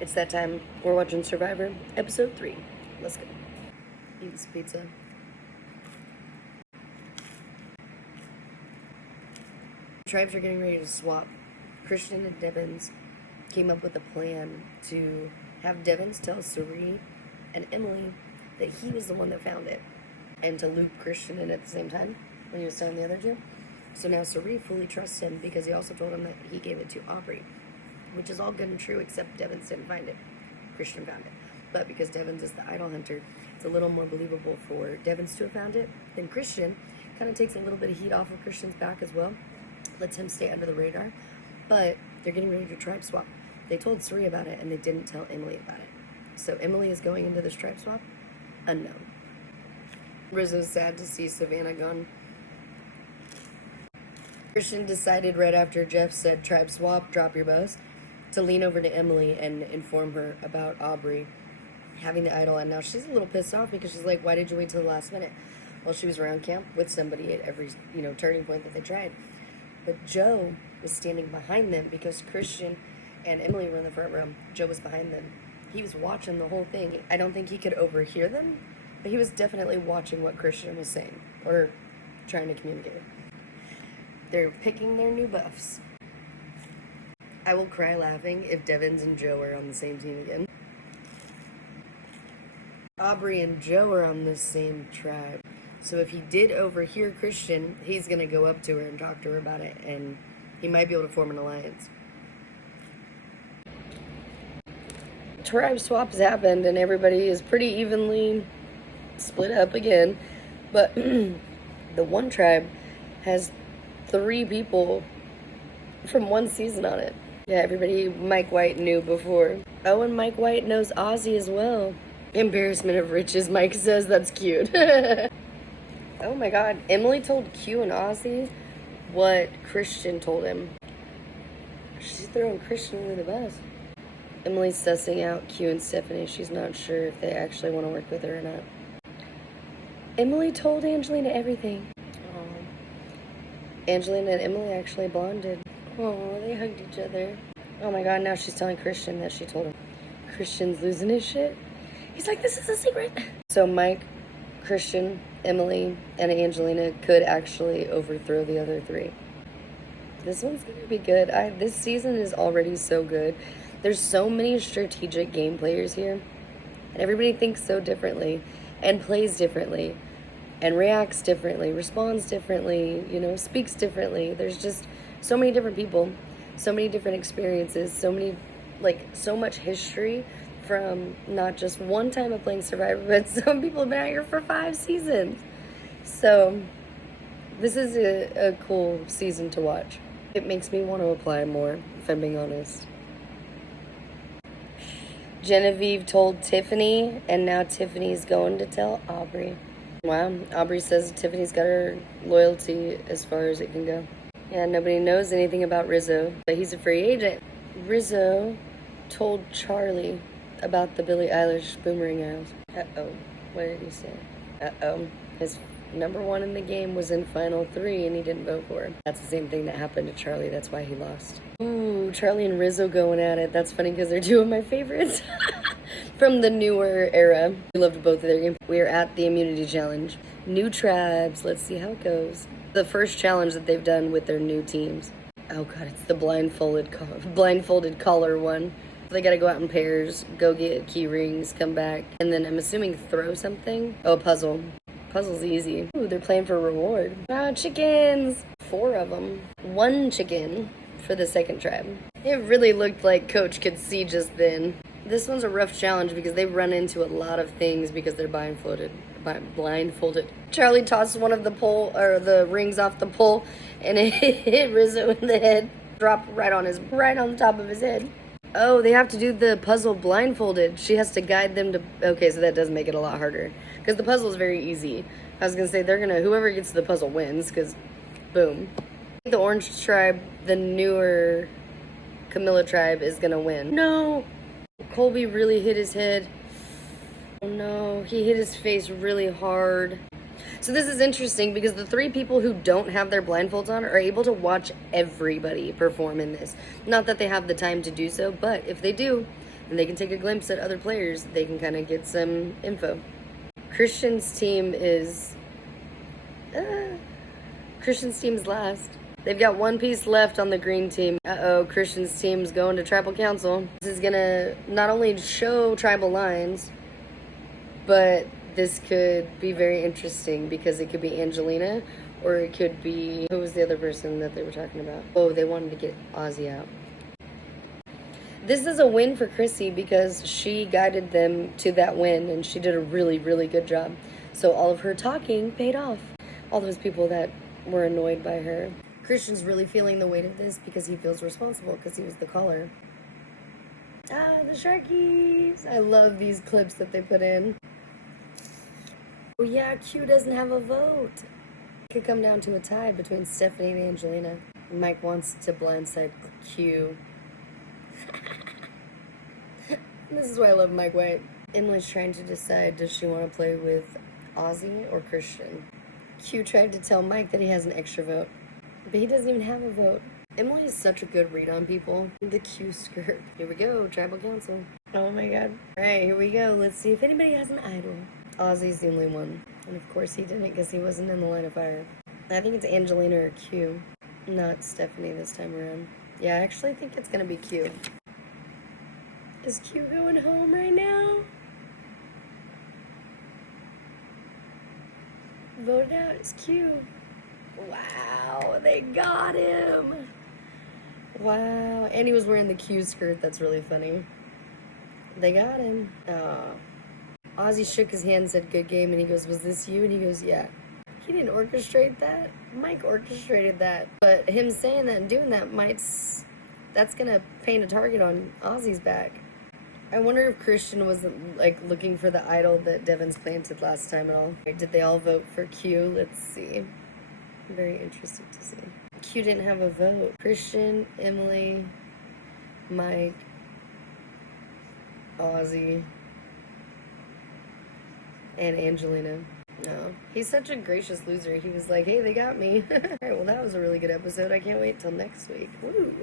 It's that time. We're watching Survivor, episode 3. Let's go. Eat this pizza. Tribes are getting ready to swap. Christian and Devins came up with a plan to have Devins tell Cirie and Emily that he was the one that found it, and to loop Christian in at the same time when he was telling the other two. So now Cirie fully trusts him because he also told him that he gave it to Aubrey, which is all good and true except Devins didn't find it. Christian found it. But because Devins is the idol hunter, it's a little more believable for Devins to have found it than Christian. Kind of takes a little bit of heat off of Christian's back as well. Lets him stay under the radar. But they're getting ready to tribe swap. They told Cirie about it and they didn't tell Emily about it. So Emily is going into this tribe swap unknown. Rizzo's sad to see Savannah gone. Christian decided right after Jeff said tribe swap, drop your bows, to lean over to Emily and inform her about Aubrey having the idol. And now she's a little pissed off because she's like, why did you wait till the last minute? Well, she was around camp with somebody at every, turning point that they tried. But Joe was standing behind them because Christian and Emily were in the front row. Joe was behind them. He was watching the whole thing. I don't think he could overhear them, but he was definitely watching what Christian was saying or trying to communicate. They're picking their new buffs. I will cry laughing if Devins and Joe are on the same team again. Aubrey and Joe are on the same tribe. So if he did overhear Christian, he's going to go up to her and talk to her about it, and he might be able to form an alliance. Tribe swaps happened, and everybody is pretty evenly split up again. But the one tribe has 3 people from one season on it. Yeah, everybody Mike White knew before. Oh, and Mike White knows Ozzy as well. Embarrassment of riches, Mike says. That's cute. Oh my god. Emily told Q and Ozzy what Christian told him. She's throwing Christian under the bus. Emily's sussing out Q and Stephanie. She's not sure if they actually want to work with her or not. Emily told Angelina everything. Aww. Angelina and Emily actually bonded. Oh, they hugged each other. Oh my god, now she's telling Christian that she told him. Christian's losing his shit. He's like, this is a secret. So Mike, Christian, Emily, and Angelina could actually overthrow the other 3. This one's gonna be good. This season is already so good. There's so many strategic game players here, and everybody thinks so differently, and plays differently, and reacts differently, responds differently, speaks differently. There's just so many different people, so many different experiences, so much history from not just one time of playing Survivor, but some people have been out here for 5 seasons. So this is a cool season to watch. It makes me want to apply more, if I'm being honest. Genevieve told Tiffany, and now Tiffany's going to tell Aubrey. Wow, Aubrey says Tiffany's got her loyalty as far as it can go. Yeah, nobody knows anything about Rizzo, but he's a free agent. Rizzo told Charlie about the Billie Eilish boomerang arrows. Uh-oh. What did he say? Uh-oh. His number 1 in the game was in Final 3 and he didn't vote for him. That's the same thing that happened to Charlie. That's why he lost. Ooh, Charlie and Rizzo going at it. That's funny because they're 2 of my favorites from the newer era. We loved both of their games. We are at the immunity challenge. New tribes. Let's see how it goes. The first challenge that they've done with their new teams. Oh god, it's the blindfolded collar one. They gotta go out in pairs, go get key rings, come back, and then I'm assuming throw something. Oh, a puzzle. Puzzle's easy. Ooh, they're playing for reward. Ah, chickens! 4 of them. 1 chicken for the second tribe. It really looked like Coach could see just then. This one's a rough challenge because they run into a lot of things because they're blindfolded. Charlie tossed one of the rings off the pole, and it hit Rizzo in the head. Dropped right on the top of his head. Oh, they have to do the puzzle blindfolded. She has to guide them to... Okay, so that does make it a lot harder. Because the puzzle is very easy. I was going to say, whoever gets to the puzzle wins, because boom. The orange tribe, the newer Camilla tribe, is going to win. No! Colby really hit his head. Oh no, he hit his face really hard. So this is interesting because the 3 people who don't have their blindfolds on are able to watch everybody perform in this. Not that they have the time to do so, but if they do, and they can take a glimpse at other players. They can kind of get some info. Christian's team is last. They've got one piece left on the green team. Christian's team's going to tribal council. This is gonna not only show tribal lines, but this could be very interesting because it could be Angelina, or it could be, who was the other person that they were talking about? Oh, they wanted to get Ozzy out. This is a win for Chrissy because she guided them to that win, and she did a really, really good job. So all of her talking paid off. All those people that were annoyed by her. Christian's really feeling the weight of this because he feels responsible because he was the caller. The Sharkies! I love these clips that they put in. Oh yeah, Q doesn't have a vote. It could come down to a tie between Stephanie and Angelina. Mike wants to blindside Q. This is why I love Mike White. Emily's trying to decide, does she want to play with Ozzy or Christian? Q tried to tell Mike that he has an extra vote, but he doesn't even have a vote. Emily is such a good read on people. The Q skirt. Here we go, tribal council. Oh my god. Alright, here we go. Let's see if anybody has an idol. Ozzy's the only one. And of course he didn't because he wasn't in the line of fire. I think it's Angelina or Q. Not Stephanie this time around. Yeah, I actually think it's gonna be Q. Is Q going home right now? Voted out. It's Q. Wow, they got him. Wow. And he was wearing the Q skirt. That's really funny. They got him. Ozzy shook his hand and said, good game. And he goes, was this you? And he goes, yeah. He didn't orchestrate that. Mike orchestrated that. But him saying that and doing that that's going to paint a target on Ozzy's back. I wonder if Christian was like looking for the idol that Devon's planted last time at all. Did they all vote for Q? Let's see. I'm very interested to see. Q didn't have a vote. Christian, Emily, Mike, Ozzy, and Angelina. No. He's such a gracious loser. He was like, hey, they got me. Alright, well that was a really good episode. I can't wait till next week. Woo!